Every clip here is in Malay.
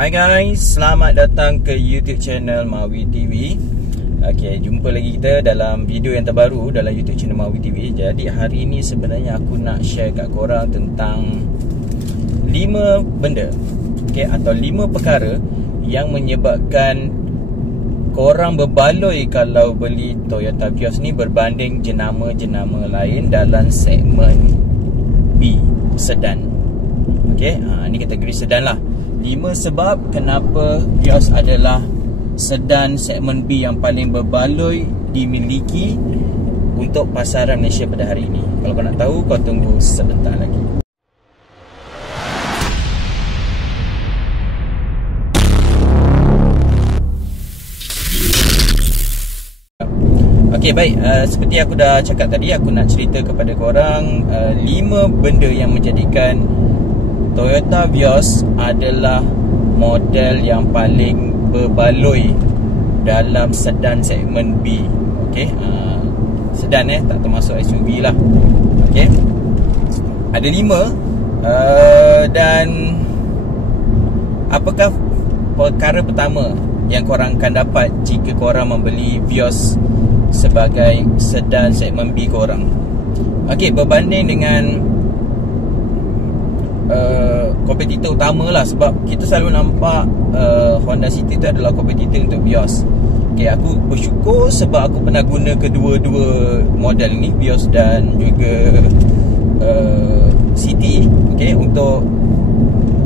Hai guys, selamat datang ke YouTube channel Mawi TV. Okay, jumpa lagi kita dalam video yang terbaru dalam YouTube channel Mawi TV. Jadi hari ini sebenarnya aku nak share kat korang tentang 5 benda, okay, atau 5 perkara yang menyebabkan korang berbaloi kalau beli Toyota Vios ni berbanding jenama-jenama lain dalam segmen B, sedan. Okay, ini kategori sedan lah. 5 sebab kenapa Vios adalah sedan segmen B yang paling berbaloi dimiliki untuk pasaran Malaysia pada hari ini. Kalau kau nak tahu, kau tunggu sebentar lagi. Okey, baik, seperti aku dah cakap tadi, aku nak cerita kepada korang 5 benda yang menjadikan Toyota Vios adalah model yang paling berbaloi dalam sedan segmen B. Okey, sedan tak termasuk SUV lah. Okey, ada 5 dan apakah perkara pertama yang korang akan dapat jika korang membeli Vios sebagai sedan segmen B korang? Okey, berbanding dengan kompetitor utama lah, sebab kita selalu nampak Honda City tu adalah kompetitor untuk Vios. Okay, aku bersyukur sebab aku pernah guna kedua-dua model ni, Vios dan juga City. Okay, untuk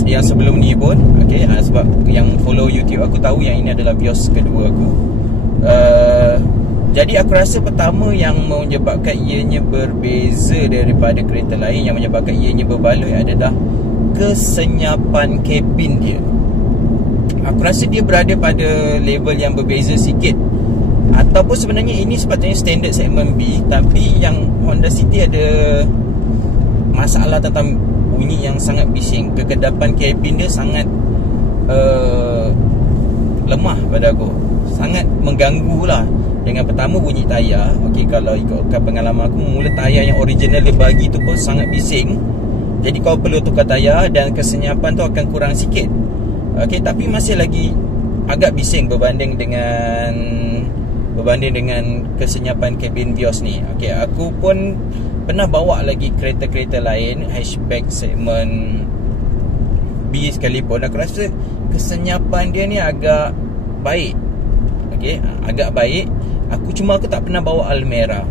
yang sebelum ni pun, okay, sebab yang follow YouTube aku tahu yang ini adalah Vios kedua aku. Jadi aku rasa pertama yang menyebabkan ianya berbeza daripada kereta lain, yang menyebabkan ianya berbaloi adalah kesenyapan kabin dia. Aku rasa dia berada pada level yang berbeza sikit, ataupun sebenarnya ini sepatutnya standard segmen B, tapi yang Honda City ada masalah tentang bunyi yang sangat bising. Kekedapan kabin dia sangat lemah pada aku, sangat mengganggu lah. Dengan pertama bunyi tayar. Okey, kalau ikutkan pengalaman aku, mula tayar yang original dia bagi tu pun sangat bising. Jadi kau perlu tukar tayar dan kesenyapan tu akan kurang sikit. Okey, tapi masih lagi agak bising berbanding dengan kesenyapan kabin Vios ni. Okey, aku pun pernah bawa lagi kereta-kereta lain hatchback segmen B sekalipun. Aku rasa kesenyapan dia ni agak baik. Okey, agak baik. Aku tak pernah bawa Almera.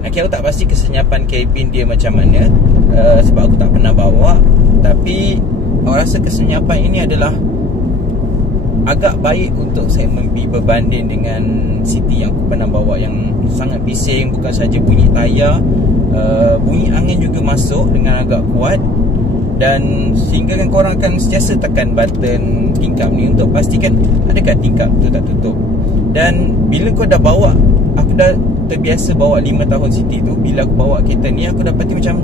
Okey, aku tak pasti kesenyapan kabin dia macam mana, sebab aku tak pernah bawa. Tapi aku rasa kesenyapan ini adalah agak baik untuk segmen B berbanding dengan City yang aku pernah bawa, yang sangat bising. Bukan saja bunyi tayar, bunyi angin juga masuk dengan agak kuat. Dan sehingga kan korang akan sentiasa tekan button tingkap ni untuk pastikan adakah tingkap tu tak tutup. Dan bila kau dah bawa, aku dah terbiasa bawa 5 tahun City tu, bila aku bawa kereta ni, aku dapati macam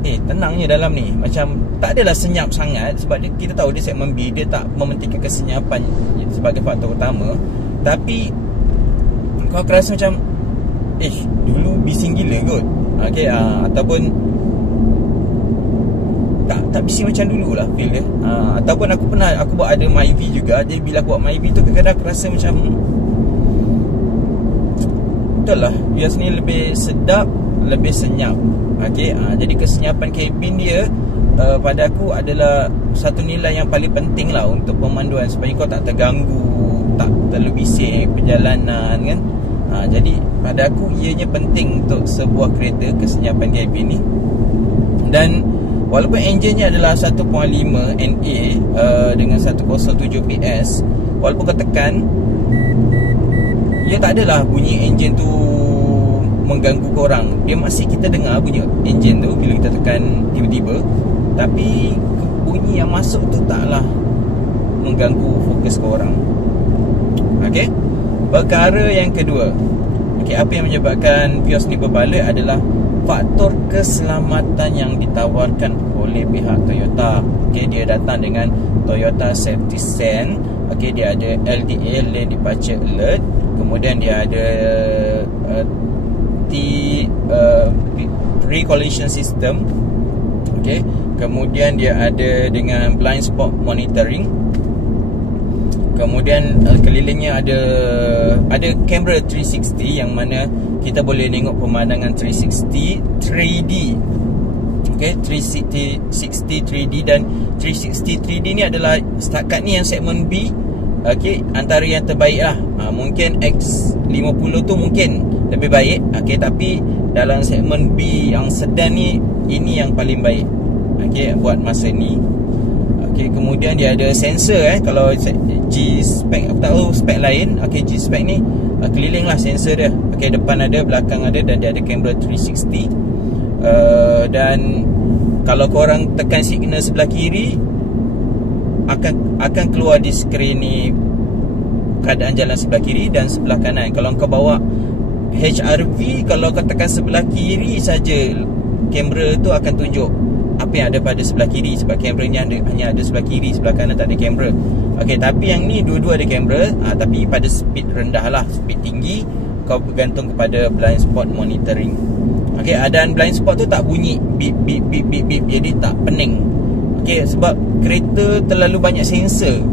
tenangnya dalam ni. Macam tak adalah senyap sangat, sebab kita tahu dia segmen B, dia tak mementingkan kesenyapan sebagai faktor utama. Tapi kau akan rasa macam dulu bising gila kot. Okay, ataupun tak bising macam dulu lah feel dia. Ataupun aku buat ada Myvi juga. Jadi bila aku buat Myvi tu, kadang-kadang aku rasa macam betul lah, Vios ni lebih sedap, lebih senyap. Okay, jadi kesenyapan kabin dia pada aku adalah satu nilai yang paling penting lah untuk pemanduan, supaya kau tak terganggu, tak terlalu bising perjalanan kan. Jadi pada aku ianya penting untuk sebuah kereta, kesenyapan kabin ni. Dan walaupun enjinnya adalah 1.5 NA dengan 107 PS, walaupun kau tekan, ia tak adalah bunyi enjin tu mengganggu korang. Dia masih, kita dengar bunyi enjin tu bila kita tekan tiba-tiba, tapi bunyi yang masuk tu taklah mengganggu fokus korang. Okey, perkara yang kedua, apa yang menyebabkan Vios ni berbaloi adalah faktor keselamatan yang ditawarkan oleh pihak Toyota. Okey, dia datang dengan Toyota Safety Sense. Okey, dia ada LDA, Lane Departure Alert. Kemudian dia ada pre-collision system. Okey, Kemudian dia ada dengan blind spot monitoring. Kemudian kelilingnya ada kamera 360 yang mana kita boleh tengok pemandangan 360 3D. Okay, 360 3D dan 360 3D ni adalah setakat ni yang segmen B. Okay, antara yang terbaik lah. Mungkin X50 tu mungkin lebih baik. Okay, tapi dalam segmen B yang sedan ni, ini yang paling baik. Okay, buat masa ni. Okay, kemudian dia ada sensor kalau G-Spec aku tak tahu spek lain. Okay, G-Spec ni keliling lah sensor dia. Okay, depan ada, belakang ada, dan dia ada kamera 360. Dan kalau korang tekan signal sebelah kiri, akan keluar di skrin ni keadaan jalan sebelah kiri dan sebelah kanan. Kalau kau bawa HRV, kalau kau tekan sebelah kiri saja, kamera tu akan tunjuk apa yang ada pada sebelah kiri, sebab kameranya hanya ada sebelah kiri, sebelah kanan tak ada kamera. Okey, tapi yang ni dua-dua ada kamera, tapi pada speed rendah lah. Speed tinggi kau bergantung kepada blind spot monitoring. Okey, dan blind spot tu tak bunyi beep beep beep beep beep, jadi tak pening. Okey, sebab kereta terlalu banyak sensor.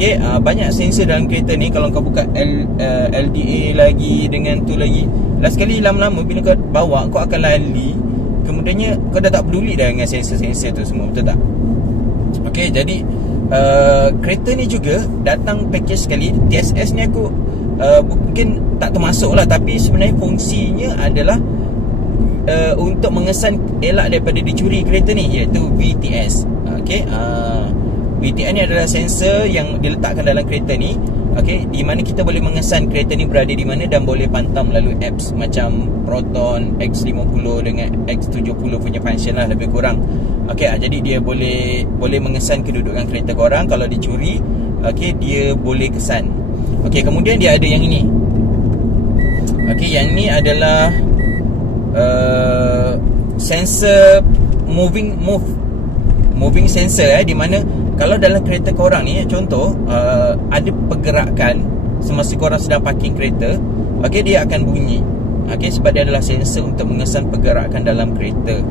Okey, banyak sensor dalam kereta ni. Kalau kau buka LDA lagi dengan tu lagi, last sekali lama-lama bila kau bawa, kau akan lali. Kemudiannya kau dah tak peduli dah dengan sensor-sensor tu semua, betul tak? Okey, jadi kereta ni juga datang package sekali. TSS ni aku mungkin tak termasuk lah, tapi sebenarnya fungsinya adalah untuk mengesan elak daripada dicuri kereta ni, iaitu VTS. Okey, VTS ni adalah sensor yang diletakkan dalam kereta ni. Okey, di mana kita boleh mengesan kereta ni berada di mana dan boleh pantau melalui apps macam Proton, X50 dengan X70 punya function lah lebih kurang. Okey, jadi dia boleh mengesan kedudukan kereta korang. Kalau dicuri, okey, dia boleh kesan. Okey, kemudian dia ada yang ini. Okey, yang ni adalah sensor moving sensor, di mana kalau dalam kereta korang ni, contoh ada pergerakan semasa korang sedang parking kereta, okey, dia akan bunyi. Okey, sebab dia adalah sensor untuk mengesan pergerakan dalam kereta.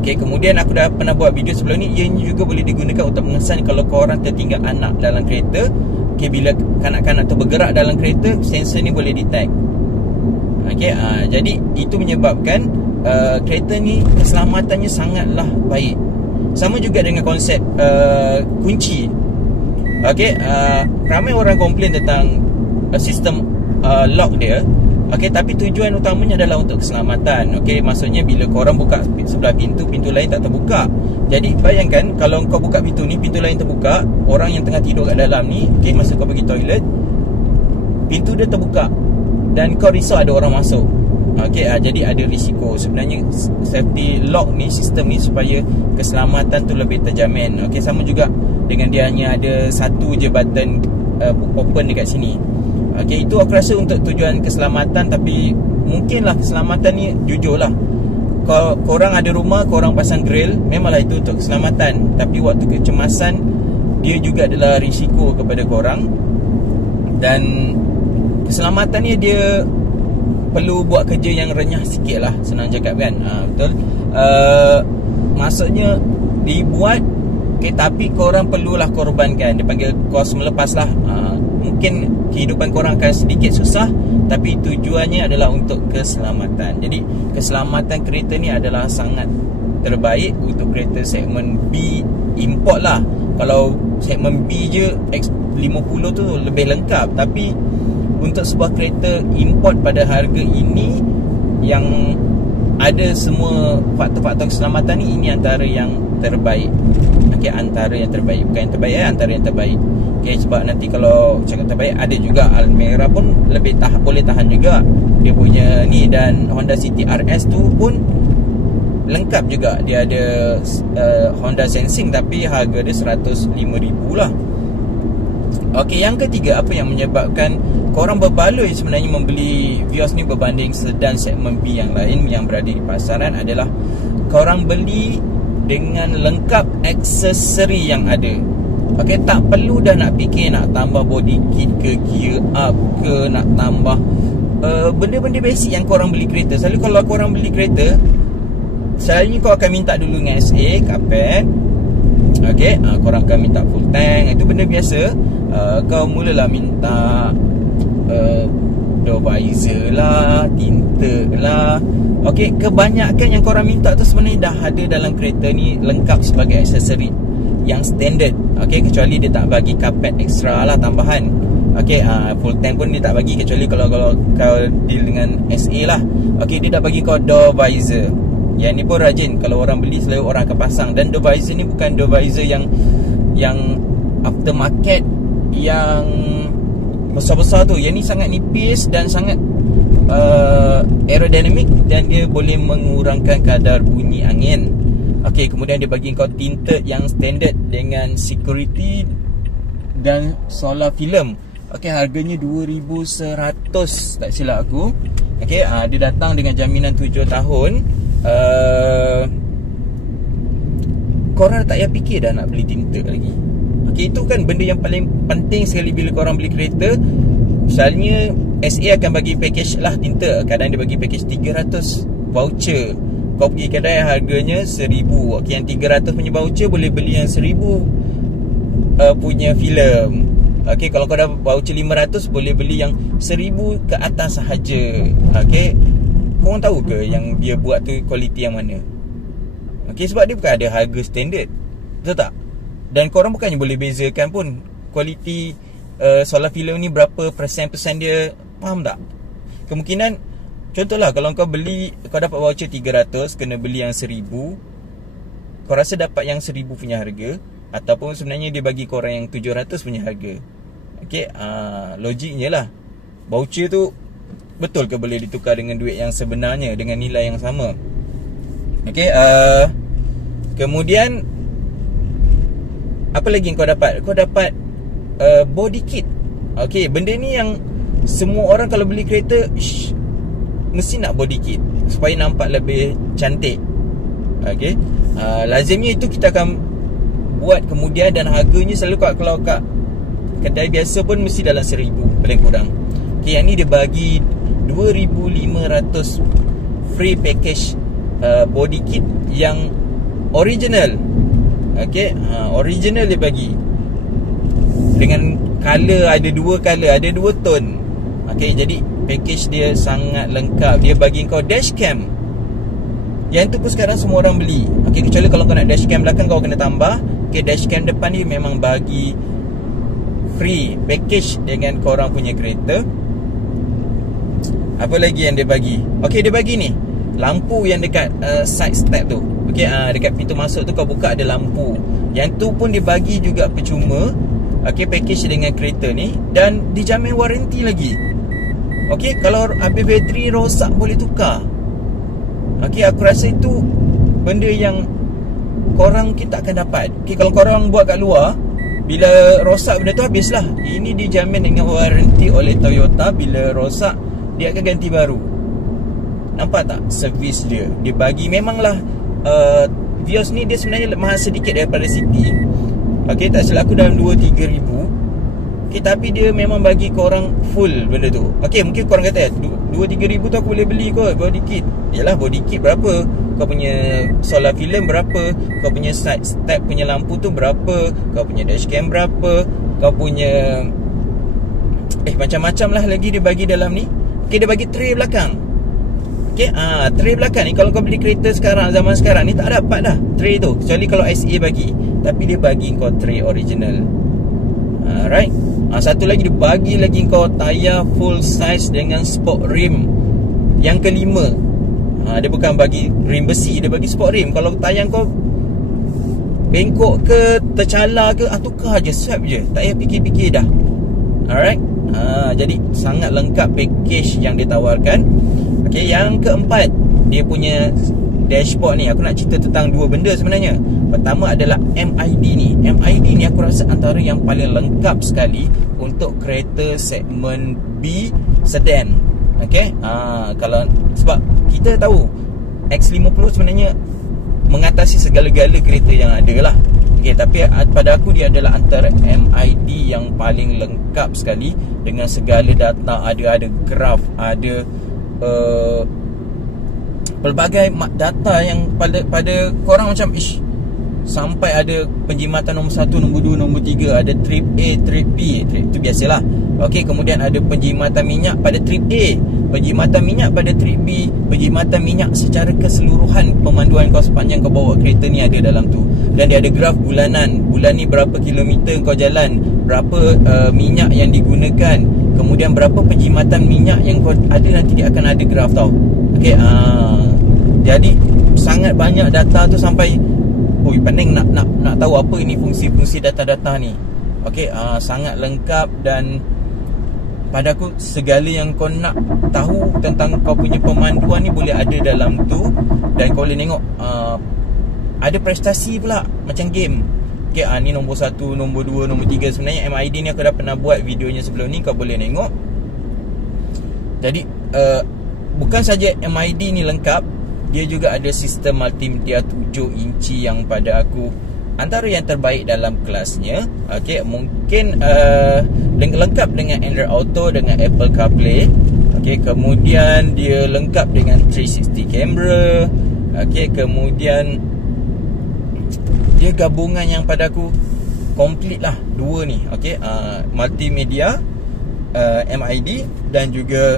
Okey, kemudian aku dah pernah buat video sebelum ni, ia juga boleh digunakan untuk mengesan kalau korang tertinggal anak dalam kereta. Okey, bila kanak-kanak tu bergerak dalam kereta, sensor ni boleh detect. Okey, jadi itu menyebabkan kereta ni keselamatannya sangatlah baik. Sama juga dengan konsep kunci. Okey, ramai orang komplain tentang sistem lock dia. Okey, tapi tujuan utamanya adalah untuk keselamatan. Okey, maksudnya bila korang buka sebelah pintu lain tak terbuka. Jadi bayangkan kalau kau buka pintu ni, pintu lain terbuka, orang yang tengah tidur kat dalam ni, okey, masa kau pergi toilet, pintu dia terbuka dan kau risau ada orang masuk. Okey, jadi ada risiko. Sebenarnya safety lock ni, sistem ni supaya keselamatan tu lebih terjamin. Okey, sama juga dengan dia hanya ada satu je button open dekat sini. Okey, itu aku rasa untuk tujuan keselamatan, tapi mungkinlah keselamatan ni jujurlah. Korang ada rumah, korang pasang grill, memanglah itu untuk keselamatan. Tapi waktu kecemasan, dia juga adalah risiko kepada korang. Dan keselamatan ni dia perlu buat kerja yang renyah sikit lah, senang cakap kan. Betul. Maksudnya dibuat, okay, tapi korang perlulah korbankan. Dia panggil kos melepas lah. Mungkin kehidupan korang akan sedikit susah, tapi tujuannya adalah untuk keselamatan. Jadi keselamatan kereta ni adalah sangat terbaik untuk kereta segmen B import lah. Kalau segmen B je X50 tu lebih lengkap, tapi untuk sebuah kereta import pada harga ini yang ada semua faktor-faktor keselamatan ni, ini antara yang terbaik. Okey, antara yang terbaik, bukan yang terbaik, antara yang terbaik. Okey, sebab nanti kalau cakap terbaik, ada juga Almera pun lebih boleh tahan juga dia punya ni. Dan Honda City RS tu pun lengkap juga. Dia ada Honda Sensing, tapi harga dia 105,000 lah. Okey, yang ketiga, apa yang menyebabkan korang berbaloi sebenarnya membeli Vios ni berbanding sedan segmen B yang lain yang berada di pasaran adalah korang beli dengan lengkap aksesori yang ada. Okey, tak perlu dah nak fikir nak tambah body kit ke, gear up ke, nak tambah benda-benda basic yang korang beli kereta. Selalu kalau korang beli kereta, selalunya kau akan minta dulu dengan SA, karpet, Okey, korang akan minta full tank. Itu benda biasa. Kau mulalah minta door visor lah, tinta lah. Okey, kebanyakan yang korang minta tu sebenarnya dah ada dalam kereta ni, lengkap sebagai aksesori yang standard. Okey, kecuali dia tak bagi carpet extra lah, tambahan. Okey, full tank pun dia tak bagi, kecuali kalau kau deal dengan SA lah. Okey, dia dah bagi kau door visor. Yang ni pun rajin, kalau orang beli selalu orang akan pasang. Dan door visor ni bukan door visor yang aftermarket yang besar-besar tu. Yang ni sangat nipis dan sangat aerodynamic, dan dia boleh mengurangkan kadar bunyi angin. Okey, kemudian dia bagi kau tinted yang standard dengan security dan solar film. Okey, harganya 2,100 tak silap aku. Okey, dia datang dengan jaminan 7 tahun. Korang tak payah fikir dah nak beli tinta lagi. Okey, itu kan benda yang paling penting sekali bila korang beli kereta. Misalnya SA akan bagi package lah tinta. Kadang dia bagi package 300 voucher. Kau pergi kedai harganya 1,000. Okey, yang 300 punya voucher boleh beli yang 1,000 punya filem. Okey, kalau kau dah voucher 500 boleh beli yang 1,000 ke atas sahaja. Okey, korang tahu ke yang dia buat tu kualiti yang mana? Okey, sebab dia bukan ada harga standard, betul tak? Dan korang bukannya boleh bezakan pun kualiti solar film ni berapa persen dia, faham tak? Kemungkinan, contohlah kalau kau beli, kau dapat voucher 300, kena beli yang 1,000, kau rasa dapat yang 1,000 punya harga, ataupun sebenarnya dia bagi korang yang 700 punya harga. Okey, logiknya lah, voucher tu betul ke boleh ditukar dengan duit yang sebenarnya dengan nilai yang sama? Okey, kemudian apa lagi yang kau dapat? Kau dapat body kit. Okey, benda ni yang semua orang kalau beli kereta mesti nak body kit supaya nampak lebih cantik. Okey, lazimnya itu kita akan buat kemudian, dan harganya selalu kalau kat kedai biasa pun mesti dalam 1,000 paling kurang. Okey, yang ni dia bagi 2,500 free package body kit yang original. Okey, original dia bagi dengan color, ada 2 color, ada 2 tone. Okey, jadi package dia sangat lengkap. Dia bagi kau dashcam. Yang tu pun sekarang semua orang beli. Okey, kecuali kalau kau nak dashcam belakang kau kena tambah. Okey, dashcam depan ni memang bagi free package dengan korang punya kereta. Apa lagi yang dia bagi? Okey, dia bagi ni lampu yang dekat side step tu. Okey, dekat pintu masuk tu kau buka ada lampu. Yang tu pun dia bagi juga percuma. Okey, package dengan kereta ni, dan dijamin waranti lagi. Okey, kalau habis bateri rosak boleh tukar. Okey, aku rasa itu benda yang korang kita akan dapat. Okey, kalau korang buat kat luar, bila rosak benda tu habislah. Ini dijamin dengan waranti oleh Toyota. Bila rosak dia akan ganti baru. Nampak tak servis dia? Dia bagi, memanglah Vios ni dia sebenarnya mahal sedikit daripada City. Okey, tak silap aku dalam 2-3 ribu. Okey, tapi dia memang bagi korang full benda tu. Okey, mungkin korang kata 2-3 ribu tu aku boleh beli kot body kit. Yalah, body kit berapa? Kau punya solar film berapa? Kau punya side step punya lampu tu berapa? Kau punya dashcam berapa? Kau punya macam-macam lah lagi dia bagi dalam ni. Okey, dia bagi tray belakang. Okey, tray belakang ni kalau kau beli kereta sekarang, zaman sekarang ni tak dapat dah tray tu, kecuali kalau SA bagi. Tapi dia bagi kau tray original. Alright. Satu lagi, dia bagi lagi kau tayar full size dengan sport rim yang kelima. Dia bukan bagi rim besi, dia bagi sport rim. Kalau tayar kau bengkok ke, tercalar ke, tukar je, swap je, tak payah fikir-fikir dah. Alright. Jadi sangat lengkap package yang ditawarkan. Okey, yang keempat, dia punya dashboard ni. Aku nak cerita tentang 2 benda sebenarnya. Pertama adalah MID ni. MID ni aku rasa antara yang paling lengkap sekali untuk kereta segmen B sedan. Okey, kalau sebab kita tahu X50 sebenarnya mengatasi segala-gala kereta yang ada lah. Okey, tapi pada aku dia adalah antara MID yang paling lengkap sekali dengan segala data. Ada graf, ada pelbagai data yang pada korang macam sampai ada penjimatan nombor 1, nombor 2, nombor 3. Ada trip A, trip B. Trip tu biasalah. Okey, kemudian ada penjimatan minyak pada trip A, penjimatan minyak pada trip B, penjimatan minyak secara keseluruhan pemanduan kau sepanjang kau bawa kereta ni ada dalam tu. Dan dia ada graf bulanan. Bulan ni berapa kilometer kau jalan, berapa minyak yang digunakan, kemudian berapa penjimatan minyak yang kau ada, nanti dia akan ada graf tau. Okey, jadi sangat banyak data tu sampai pening nak tahu apa ini fungsi-fungsi data-data ni. Okey, sangat lengkap. Dan pada aku, segala yang kau nak tahu tentang kau punya pemanduan ni boleh ada dalam tu. Dan kau boleh tengok ada prestasi pula macam game. Okey, ni nombor 1, nombor 2, nombor 3. Sebenarnya MID ni aku dah pernah buat videonya sebelum ni, kau boleh tengok. Jadi bukan saja MID ni lengkap, dia juga ada sistem multimedia 7 inci yang pada aku antara yang terbaik dalam kelasnya. Okey, mungkin lengkap dengan Android Auto, dengan Apple CarPlay. Okey, kemudian dia lengkap dengan 360 camera. Okey, kemudian dia gabungan yang pada aku komplit lah dua ni. Okey, multimedia, MID dan juga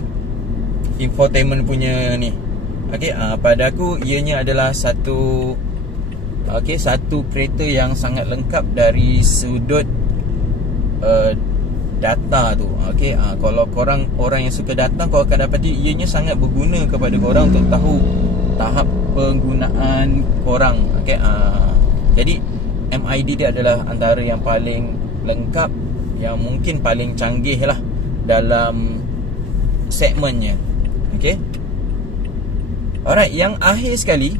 infotainment punya ni. Okey, pada aku ianya adalah satu kereta yang sangat lengkap dari sudut data tu. Okey, kalau orang yang suka data, kau akan dapati ianya sangat berguna kepada korang untuk tahu tahap penggunaan korang. Okey, jadi MID dia adalah antara yang paling lengkap, yang mungkin paling canggih lah dalam segmennya. Okey. Alright, yang akhir sekali,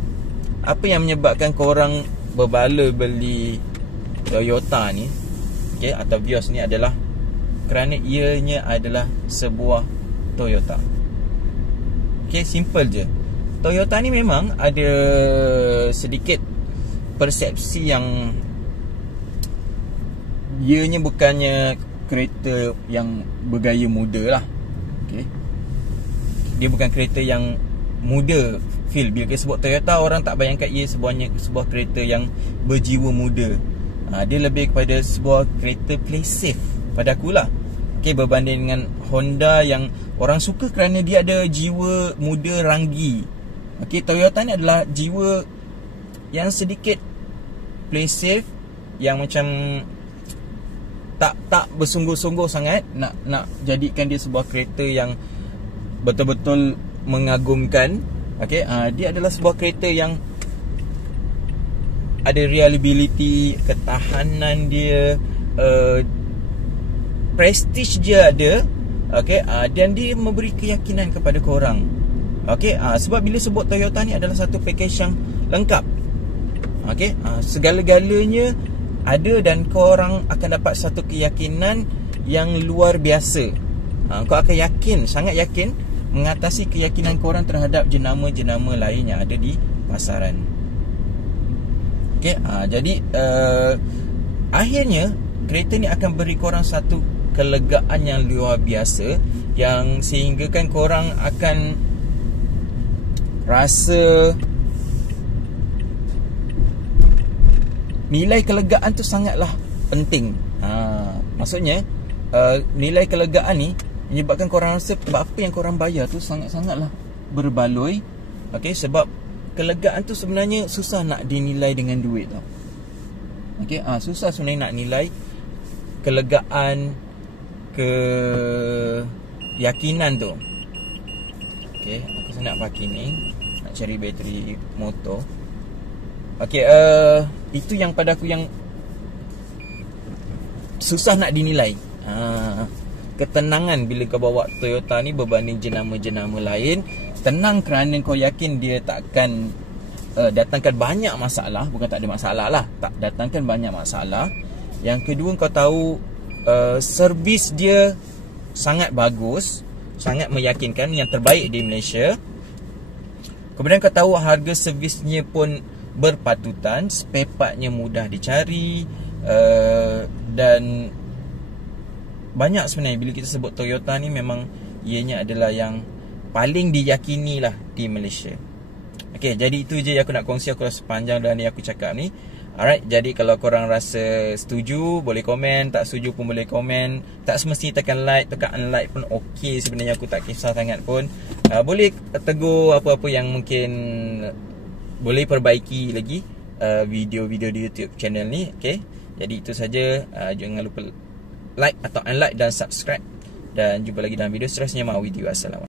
apa yang menyebabkan korang berbala beli Toyota ni, okay, atau Vios ni adalah kerana ianya adalah sebuah Toyota. Okay, simple je. Toyota ni memang ada sedikit persepsi yang ianya bukannya kereta yang bergaya muda lah. Okay, dia bukan kereta yang muda feel. Bila kita sebut Toyota, orang tak bayangkan ia sebuah kereta yang berjiwa muda. Dia lebih kepada sebuah kereta play safe pada akulah. Okay, berbanding dengan Honda yang orang suka kerana dia ada jiwa muda ranggi. Okay, Toyota ni adalah jiwa yang sedikit play safe, yang macam tak bersungguh-sungguh sangat nak jadikan dia sebuah kereta yang betul-betul mengagumkan. Okey, dia adalah sebuah kereta yang ada reliability, ketahanan dia, prestige dia ada. Okey, dan dia memberi keyakinan kepada korang. Okey, sebab bila sebut Toyota ni adalah satu package yang lengkap. Okey, segala-galanya ada dan korang akan dapat satu keyakinan yang luar biasa. Kau akan yakin, sangat yakin mengatasi keyakinan korang terhadap jenama-jenama lain yang ada di pasaran. Okey, jadi akhirnya kereta ni akan beri korang satu kelegaan yang luar biasa, yang sehinggakan korang akan rasa nilai kelegaan tu sangatlah penting. Maksudnya nilai kelegaan ni menyebabkan korang rasa apa yang korang bayar tu sangat-sangatlah berbaloi. Okey, sebab kelegaan tu sebenarnya susah nak dinilai dengan duit tau. Okey, susah sebenarnya nak nilai kelegaan, keyakinan tu. Okey, aku nak parking ni, nak cari bateri motor. Okey, itu yang pada aku yang susah nak dinilai. Ketenangan bila kau bawa Toyota ni berbanding jenama-jenama lain. Tenang kerana kau yakin dia takkan datangkan banyak masalah. Bukan tak ada masalah lah, tak datangkan banyak masalah. Yang kedua, kau tahu servis dia sangat bagus, sangat meyakinkan, yang terbaik di Malaysia. Kemudian kau tahu harga servisnya pun berpatutan, spare partnya mudah dicari, dan banyak sebenarnya. Bila kita sebut Toyota ni, memang ianya adalah yang paling diyakini lah di Malaysia. Okey, jadi itu je yang aku nak kongsi. Aku dah sepanjang dah ni aku cakap ni. Alright, jadi kalau korang rasa setuju, boleh komen. Tak setuju pun boleh komen. Tak semesti tekan like, tekan unlike pun okey. Sebenarnya aku tak kisah sangat pun. Boleh tegur apa-apa yang mungkin boleh perbaiki lagi video-video di YouTube channel ni. Okay, jadi itu saja. Jangan lupa like atau unlike dan subscribe. Dan jumpa lagi dalam video seterusnya. Mau video. Assalamualaikum.